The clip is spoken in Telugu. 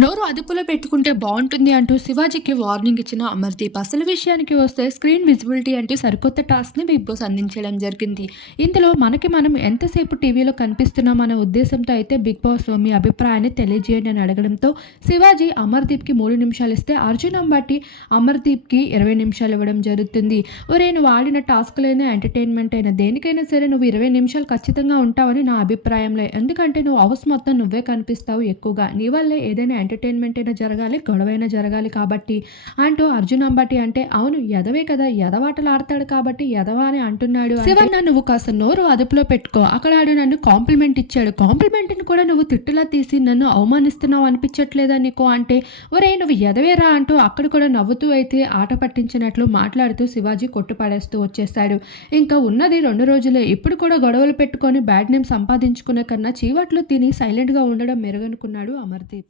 నోరు అదుపులో పెట్టుకుంటే బాగుంటుంది అంటూ శివాజీకి వార్నింగ్ ఇచ్చిన అమర్దీప్. అసలు విషయానికి వస్తే స్క్రీన్ విజిబిలిటీ అంటూ సరికొత్త టాస్క్ని బిగ్ బాస్ అందించడం జరిగింది. ఇందులో మనకి మనం ఎంతసేపు టీవీలో కనిపిస్తున్నాం ఉద్దేశంతో అయితే బిగ్ బాస్ మీ అభిప్రాయాన్ని తెలియజేయండి అని అడగడంతో శివాజీ అమర్దీప్కి మూడు నిమిషాలు ఇస్తే అర్జునం బట్టి అమర్దీప్కి ఇరవై నిమిషాలు ఇవ్వడం జరుగుతుంది. ఒరే నువ్వు ఆడిన టాస్క్లైనా ఎంటర్టైన్మెంట్ అయినా దేనికైనా సరే నువ్వు ఇరవై నిమిషాలు ఖచ్చితంగా ఉంటావని నా అభిప్రాయంలో. ఎందుకంటే నువ్వు హౌస్ మొత్తం నువ్వే కనిపిస్తావు ఎక్కువగా. నీ వల్లే ఏదైనా ఎంటర్టైన్మెంట్ అయినా జరగాలి గొడవైనా జరగాలి కాబట్టి అంటూ అర్జున్ అంబటి అంటే అవును ఎదవే కదా ఎదవాటలు ఆడతాడు కాబట్టి ఎదవా అని అంటున్నాడు శివన్న నువ్వు కాస్త నోరు అదుపులో పెట్టుకో. అక్కడ ఆడు నన్ను కాంప్లిమెంట్ ఇచ్చాడు. కాంప్లిమెంట్ని కూడా నువ్వు తిట్టులా తీసి నన్ను అవమానిస్తున్నావు అనిపించట్లేదా నీకు? అంటే ఒరే నువ్వు ఎదవేరా అంటూ అక్కడ కూడా నవ్వుతూ అయితే ఆట పట్టించినట్లు మాట్లాడుతూ శివాజీ కొట్టుపడేస్తూ వచ్చేసాడు ఇంకా ఉన్నది రెండు రోజులే. ఇప్పుడు కూడా గొడవలు పెట్టుకొని బ్యాడ్ నేమ్ సంపాదించుకునే కన్నా చీవట్లు తిని సైలెంట్గా ఉండడం మెరుగనుకున్నాడు అమర్దీప్.